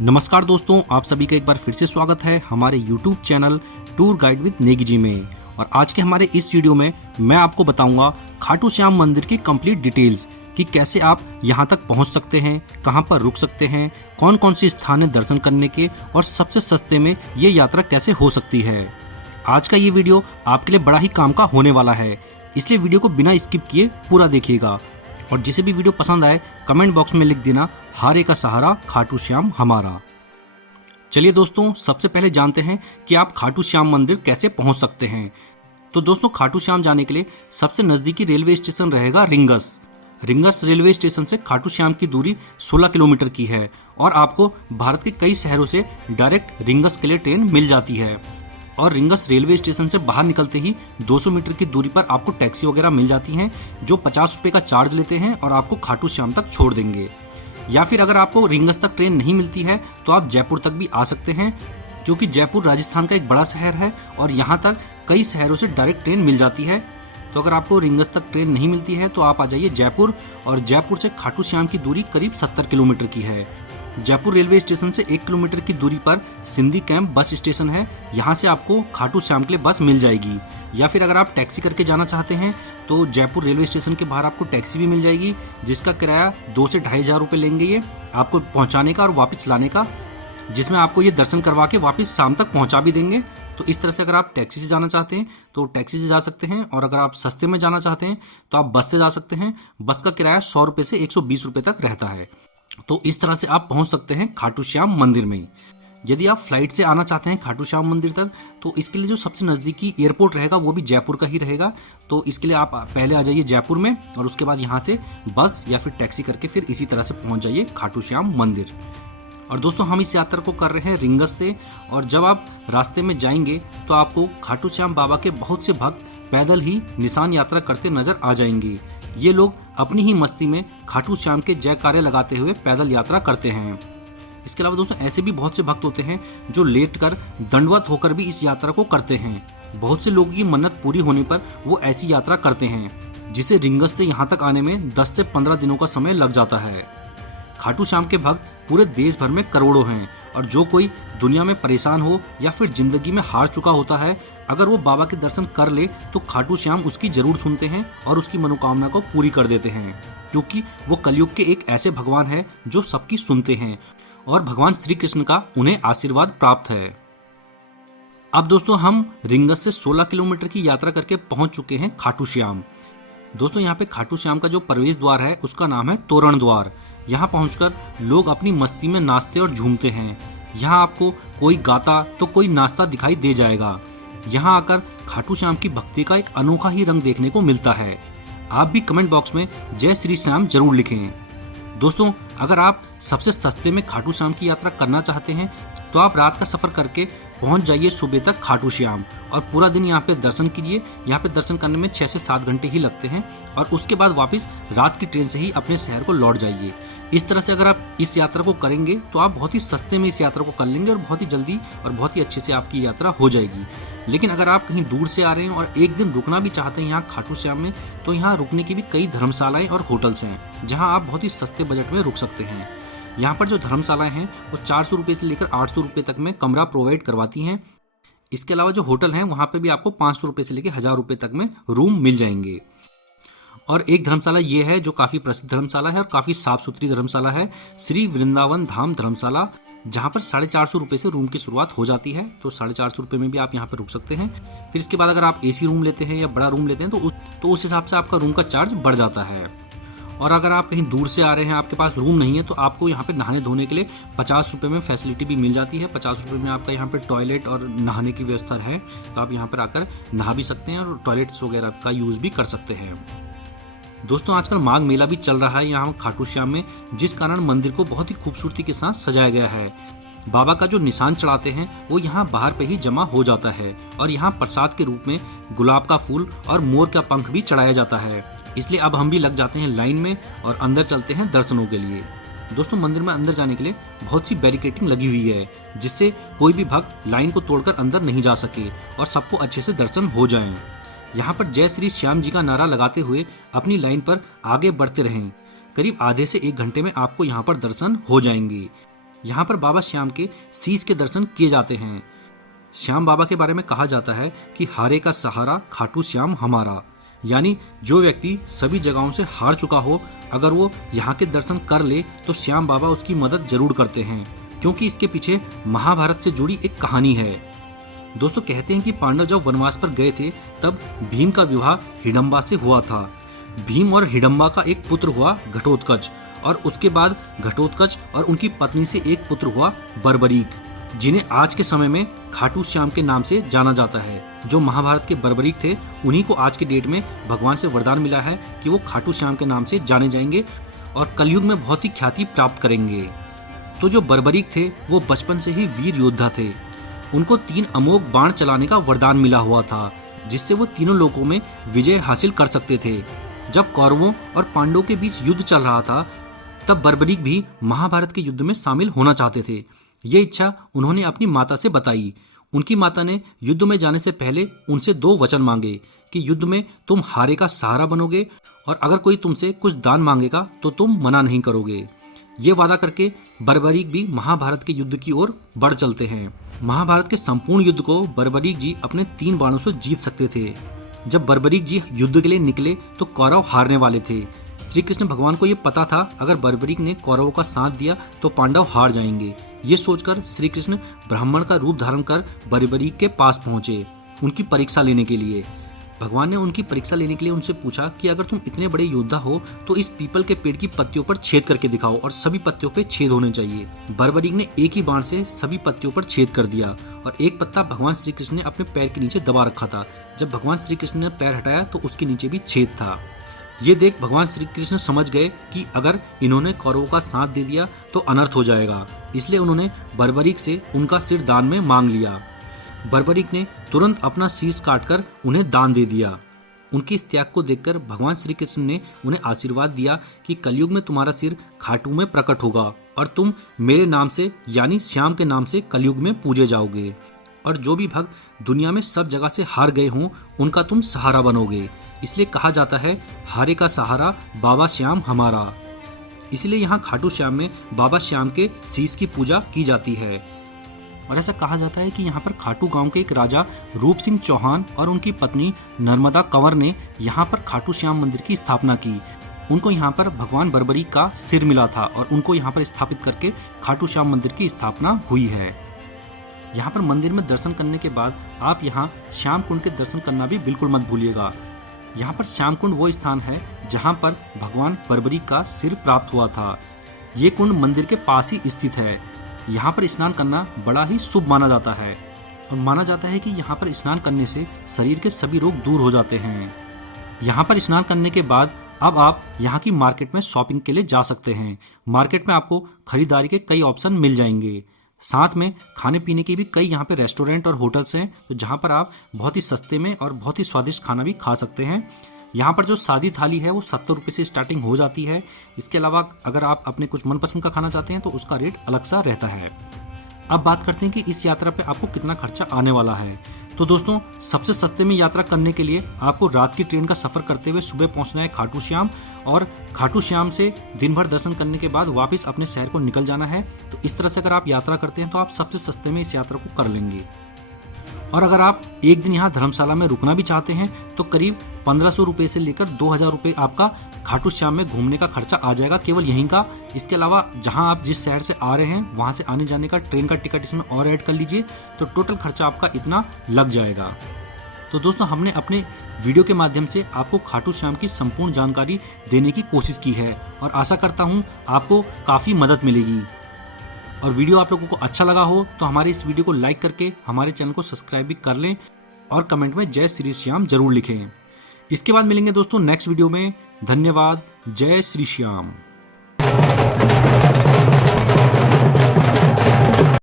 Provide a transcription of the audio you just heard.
नमस्कार दोस्तों, आप सभी का एक बार फिर से स्वागत है हमारे YouTube channel tour guide with Negi ji में। और आज के हमारे इस वीडियो में मैं आपको बताऊंगा खाटू श्याम मंदिर की कंप्लीट डिटेल्स कि कैसे आप यहां तक पहुंच सकते हैं, कहां पर रुक सकते हैं, कौन कौन से स्थान है दर्शन करने के और सबसे सस्ते में ये यात्रा कैसे हो सकती है। आज का ये वीडियो आपके लिए बड़ा ही काम का होने वाला है, इसलिए वीडियो को बिना स्किप किए पूरा देखिएगा। और जिसे भी वीडियो पसंद आए कमेंट बॉक्स में लिख देना हारे का सहारा खाटू श्याम हमारा। चलिए दोस्तों, सबसे पहले जानते हैं कि आप खाटू श्याम मंदिर कैसे पहुंच सकते हैं। तो दोस्तों, खाटू श्याम जाने के लिए सबसे नजदीकी रेलवे स्टेशन रहेगा रिंगस। रिंगस रेलवे स्टेशन से खाटू श्याम की दूरी 16 किलोमीटर की है और आपको भारत के कई शहरों से डायरेक्ट रिंगस के लिए ट्रेन मिल जाती है। और रिंगस रेलवे स्टेशन से बाहर निकलते ही 200 मीटर की दूरी पर आपको टैक्सी वगैरह मिल जाती हैं जो 50 रुपये का चार्ज लेते हैं और आपको खाटू श्याम तक छोड़ देंगे। या फिर अगर आपको रिंगस तक ट्रेन नहीं मिलती है तो आप जयपुर तक भी आ सकते हैं, क्योंकि जयपुर राजस्थान का एक बड़ा शहर है और यहाँ तक कई शहरों से डायरेक्ट ट्रेन मिल जाती है। तो अगर आपको रिंगस तक ट्रेन नहीं मिलती है तो आप आ जाइए जयपुर, और जयपुर से खाटू श्याम की दूरी करीब 70 किलोमीटर की है। जयपुर रेलवे स्टेशन से 1 किलोमीटर की दूरी पर सिंधी कैंप बस स्टेशन है, यहाँ से आपको खाटू श्याम के लिए बस मिल जाएगी। या फिर अगर आप टैक्सी करके जाना चाहते हैं तो जयपुर रेलवे स्टेशन के बाहर आपको टैक्सी भी मिल जाएगी, जिसका किराया 2 से 2,500 रुपये लेंगे ये आपको पहुँचाने का और वापस लाने का, जिसमें आपको ये दर्शन करवा के वापस शाम तक पहुँचा भी देंगे। तो इस तरह से अगर आप टैक्सी से जाना चाहते हैं तो टैक्सी से जा सकते हैं, और अगर आप सस्ते में जाना चाहते हैं तो आप बस से जा सकते हैं। बस का किराया 100 रुपये से 120 रुपये तक रहता है। तो इस तरह से आप पहुंच सकते हैं खाटू श्याम मंदिर में। यदि आप फ्लाइट से आना चाहते हैं खाटू श्याम मंदिर तक तो इसके लिए जो सबसे नज़दीकी एयरपोर्ट रहेगा वो भी जयपुर का ही रहेगा। तो इसके लिए आप पहले आ जाइए जयपुर में और उसके बाद यहाँ से बस या फिर टैक्सी करके फिर इसी तरह से पहुँच जाइए खाटू श्याम मंदिर। और दोस्तों, हम इस यात्रा को कर रहे हैं रिंगस से, और जब आप रास्ते में जाएंगे तो आपको खाटू श्याम बाबा के बहुत से भक्त पैदल ही निशान यात्रा करते नजर आ जाएंगे। ये लोग अपनी ही मस्ती में खाटू श्याम के जयकारे लगाते हुए पैदल यात्रा करते हैं। इसके अलावा दोस्तों, ऐसे भी बहुत से भक्त होते हैं जो लेट कर दंडवत होकर भी इस यात्रा को करते हैं। बहुत से लोगों की मन्नत पूरी होने पर वो ऐसी यात्रा करते हैं, जिसे रिंगस से यहाँ तक आने में 10 से 15 दिनों का समय लग जाता है। खाटू श्याम के भक्त पूरे देश भर में करोड़ों हैं, और जो कोई दुनिया में परेशान हो या फिर जिंदगी में हार चुका होता है, अगर वो बाबा के दर्शन कर ले तो खाटू श्याम उसकी जरूर सुनते हैं और उसकी मनोकामना को पूरी कर देते हैं, क्योंकि वो कलयुग के एक ऐसे भगवान है जो सबकी सुनते हैं और भगवान श्री कृष्ण का उन्हें आशीर्वाद प्राप्त है। अब दोस्तों, हम रिंगस से 16 किलोमीटर की यात्रा करके पहुंच चुके हैं खाटू श्याम। दोस्तों, यहाँ पे खाटू श्याम का जो प्रवेश द्वार है उसका नाम है तोरण द्वार। यहाँ पहुंचकर लोग अपनी मस्ती में नाचते और झूमते हैं। यहाँ आपको कोई गाता तो कोई नाचता दिखाई दे जाएगा। यहाँ आकर खाटू श्याम की भक्ति का एक अनोखा ही रंग देखने को मिलता है। आप भी कमेंट बॉक्स में जय श्री श्याम जरूर लिखें। दोस्तों, अगर आप सबसे सस्ते में खाटू श्याम की यात्रा करना चाहते हैं तो आप रात का सफर करके पहुंच जाइए सुबह तक खाटू श्याम, और पूरा दिन यहाँ पे दर्शन कीजिए। यहाँ पे दर्शन करने में 6 से 7 घंटे ही लगते हैं, और उसके बाद वापस रात की ट्रेन से ही अपने शहर को लौट जाइए। इस तरह से अगर आप इस यात्रा को करेंगे तो आप बहुत ही सस्ते में इस यात्रा को कर लेंगे और बहुत ही जल्दी और बहुत ही अच्छे से आपकी यात्रा हो जाएगी। लेकिन अगर आप कहीं दूर से आ रहे हैं और एक दिन रुकना भी चाहते हैं यहाँ खाटू श्याम में, तो यहाँ रुकने की भी कई धर्मशालाएं और होटल्स हैं जहाँ आप बहुत ही सस्ते बजट में रुक सकते हैं। यहाँ पर जो धर्मशालाएं हैं वो 400 रुपये से लेकर 800 रुपये तक में कमरा प्रोवाइड करवाती हैं। इसके अलावा जो होटल हैं वहाँ पे भी आपको 500 रुपये से लेकर 1000 रुपये तक में रूम मिल जाएंगे। और एक धर्मशाला ये है जो काफ़ी प्रसिद्ध धर्मशाला है और काफ़ी साफ सुथरी धर्मशाला है, श्री वृंदावन धाम धर्मशाला, जहाँ पर 450 रुपये से रूम की शुरुआत हो जाती है। तो 450 रुपये में भी आप यहाँ पर रुक सकते हैं। फिर इसके बाद अगर आप AC रूम लेते हैं या बड़ा रूम लेते हैं तो उस हिसाब से आपका रूम का चार्ज बढ़ जाता है। और अगर आप कहीं दूर से आ रहे हैं, आपके पास रूम नहीं है, तो आपको यहाँ पे नहाने धोने के लिए 50 रुपये में फैसिलिटी भी मिल जाती है। 50 रुपये में आपका यहाँ पे टॉयलेट और नहाने की व्यवस्था है, तो आप यहाँ पर आकर नहा भी सकते हैं और टॉयलेट्स वगैरह का यूज़ भी कर सकते हैं। दोस्तों, आजकल माघ मेला भी चल रहा है यहाँ खाटू श्याम में, जिस कारण मंदिर को बहुत ही खूबसूरती के साथ सजाया गया है। बाबा का जो निशान चढ़ाते हैं वो यहाँ बाहर पे ही जमा हो जाता है, और यहाँ प्रसाद के रूप में गुलाब का फूल और मोर का पंख भी चढ़ाया जाता है। इसलिए अब हम भी लग जाते हैं लाइन में और अंदर चलते हैं दर्शनों के लिए। दोस्तों, मंदिर में अंदर जाने के लिए बहुत सी बैरिकेडिंग लगी हुई है, जिससे कोई भी भक्त लाइन को तोड़कर अंदर नहीं जा सके और सबको अच्छे से दर्शन हो जाएं। यहाँ पर जय श्री श्याम जी का नारा लगाते हुए अपनी लाइन पर आगे बढ़ते रहें। करीब आधे से 1 घंटे में आपको यहाँ पर दर्शन हो जाएंगे। यहाँ पर बाबा श्याम के शीश के दर्शन किए जाते हैं। श्याम बाबा के बारे में कहा जाता है कि हारे का सहारा खाटू श्याम हमारा, यानी जो व्यक्ति सभी जगहों से हार चुका हो, अगर वो यहाँ के दर्शन कर ले तो श्याम बाबा उसकी मदद जरूर करते हैं, क्योंकि इसके पीछे महाभारत से जुड़ी एक कहानी है। दोस्तों, कहते हैं कि पांडव जब वनवास पर गए थे तब भीम का विवाह हिडम्बा से हुआ था। भीम और हिडम्बा का एक पुत्र हुआ घटोत्कच, और उसके बाद घटोत्कच और उनकी पत्नी से एक पुत्र हुआ बर्बरीक, जिन्हें आज के समय में खाटू श्याम के नाम से जाना जाता है। जो महाभारत के बर्बरीक थे, उन्हीं को आज के डेट में भगवान से वरदान मिला है कि वो खाटू श्याम के नाम से जाने जाएंगे और कलयुग में बहुत ही ख्याति प्राप्त करेंगे। तो जो बर्बरीक थे वो बचपन से ही वीर योद्धा थे। उनको 3 अमोघ बाण चलाने का वरदान मिला हुआ था, जिससे वो तीनों लोकों में विजय हासिल कर सकते थे। जब कौरवों और पांडवों के बीच युद्ध चल रहा था, तब बर्बरीक भी महाभारत के युद्ध में शामिल होना चाहते थे। ये इच्छा उन्होंने अपनी माता से बताई। उनकी माता ने युद्ध में जाने से पहले उनसे 2 वचन मांगे कि युद्ध में तुम हारे का सहारा बनोगे, और अगर कोई तुमसे कुछ दान मांगेगा तो तुम मना नहीं करोगे। ये वादा करके बर्बरीक भी महाभारत के युद्ध की ओर बढ़ चलते हैं। महाभारत के संपूर्ण युद्ध को बर्बरीक जी अपने 3 बाणों से जीत सकते थे। जब बर्बरीक जी युद्ध के लिए निकले तो कौरव हारने वाले थे। श्री कृष्ण भगवान को ये पता था, अगर बर्बरीक ने कौरवों का साथ दिया तो पांडव हार जाएंगे। ये सोचकर श्री कृष्ण ब्राह्मण का रूप धारण कर बर्बरीक के पास पहुंचे उनकी परीक्षा लेने के लिए। भगवान ने उनकी परीक्षा लेने के लिए उनसे पूछा कि अगर तुम इतने बड़े योद्धा हो तो इस पीपल के पेड़ की पत्तियों पर छेद करके दिखाओ, और सभी पत्तियों पे छेद होने चाहिए। बर्बरीक ने एक ही बाण से सभी पत्तियों पर छेद कर दिया, और एक पत्ता भगवान श्री कृष्ण ने अपने पैर के नीचे दबा रखा था। जब भगवान श्री कृष्ण ने पैर हटाया तो उसके नीचे भी छेद था। ये देख भगवान श्री कृष्ण समझ गए कि अगर इन्होंने कौरवों का साथ दे दिया तो अनर्थ हो जाएगा, इसलिए उन्होंने बर्बरीक से उनका सिर दान में मांग लिया। बर्बरीक ने तुरंत अपना शीश काटकर उन्हें दान दे दिया। उनके इस त्याग को देखकर भगवान श्री कृष्ण ने उन्हें आशीर्वाद दिया कि कलयुग में तुम्हारा सिर खाटू में प्रकट होगा और तुम मेरे नाम से यानी श्याम के नाम से कलयुग में पूजे जाओगे, और जो भी भक्त दुनिया में सब जगह से हार गए हों उनका तुम सहारा बनोगे। इसलिए कहा जाता है हारे का सहारा बाबा श्याम हमारा। इसलिए यहाँ खाटू श्याम में बाबा श्याम के शीश की पूजा की जाती है। और ऐसा कहा जाता है कि यहाँ पर खाटू गांव के एक राजा रूप सिंह चौहान और उनकी पत्नी नर्मदा कंवर ने यहाँ पर खाटू श्याम मंदिर की स्थापना की। उनको यहाँ पर भगवान बर्बरीक का सिर मिला था और उनको यहाँ पर स्थापित करके खाटू श्याम मंदिर की स्थापना हुई है। यहाँ पर मंदिर में दर्शन करने के बाद आप यहाँ श्याम कुंड के दर्शन करना भी बिल्कुल मत भूलिएगा। यहाँ पर श्याम कुंड वो स्थान है जहाँ पर भगवान बर्बरीक का सिर प्राप्त हुआ था। ये कुंड मंदिर के पास ही स्थित है। यहाँ पर स्नान करना बड़ा ही शुभ माना जाता है, और माना जाता है कि यहाँ पर स्नान करने से शरीर के सभी रोग दूर हो जाते हैं। यहाँ पर स्नान करने के बाद अब आप यहाँ की मार्केट में शॉपिंग के लिए जा सकते हैं। मार्केट में आपको खरीदारी के कई ऑप्शन मिल जाएंगे। साथ में खाने पीने के भी कई यहाँ पे रेस्टोरेंट और होटल्स हैं, तो जहाँ पर आप बहुत ही सस्ते में और बहुत ही स्वादिष्ट खाना भी खा सकते हैं। यहाँ पर जो सादी थाली है वो 70 रुपये से स्टार्टिंग हो जाती है। इसके अलावा अगर आप अपने कुछ मनपसंद का खाना चाहते हैं तो उसका रेट अलग सा रहता है। अब बात करते हैं कि इस यात्रा पे आपको कितना खर्चा आने वाला है। तो दोस्तों, सबसे सस्ते में यात्रा करने के लिए आपको रात की ट्रेन का सफर करते हुए सुबह पहुंचना है खाटू श्याम, और खाटू श्याम से दिन भर दर्शन करने के बाद वापस अपने शहर को निकल जाना है। तो इस तरह से अगर आप यात्रा करते हैं तो आप सबसे सस्ते में इस यात्रा को कर लेंगे। और अगर आप एक दिन यहाँ धर्मशाला में रुकना भी चाहते हैं तो करीब 1500 रुपये से लेकर 2000 रुपये आपका खाटू श्याम में घूमने का खर्चा आ जाएगा केवल यहीं का। इसके अलावा जहाँ आप जिस शहर से आ रहे हैं वहाँ से आने जाने का ट्रेन का टिकट इसमें और ऐड कर लीजिए, तो टोटल खर्चा आपका इतना लग जाएगा। तो दोस्तों, हमने अपने वीडियो के माध्यम से आपको खाटू श्याम की संपूर्ण जानकारी देने की कोशिश की है, और आशा करता हूँ आपको काफ़ी मदद मिलेगी। और वीडियो आप लोगों को अच्छा लगा हो तो हमारे इस वीडियो को लाइक करके हमारे चैनल को सब्सक्राइब भी कर लें, और कमेंट में जय श्री श्याम जरूर लिखें। इसके बाद मिलेंगे दोस्तों नेक्स्ट वीडियो में। धन्यवाद। जय श्री श्याम।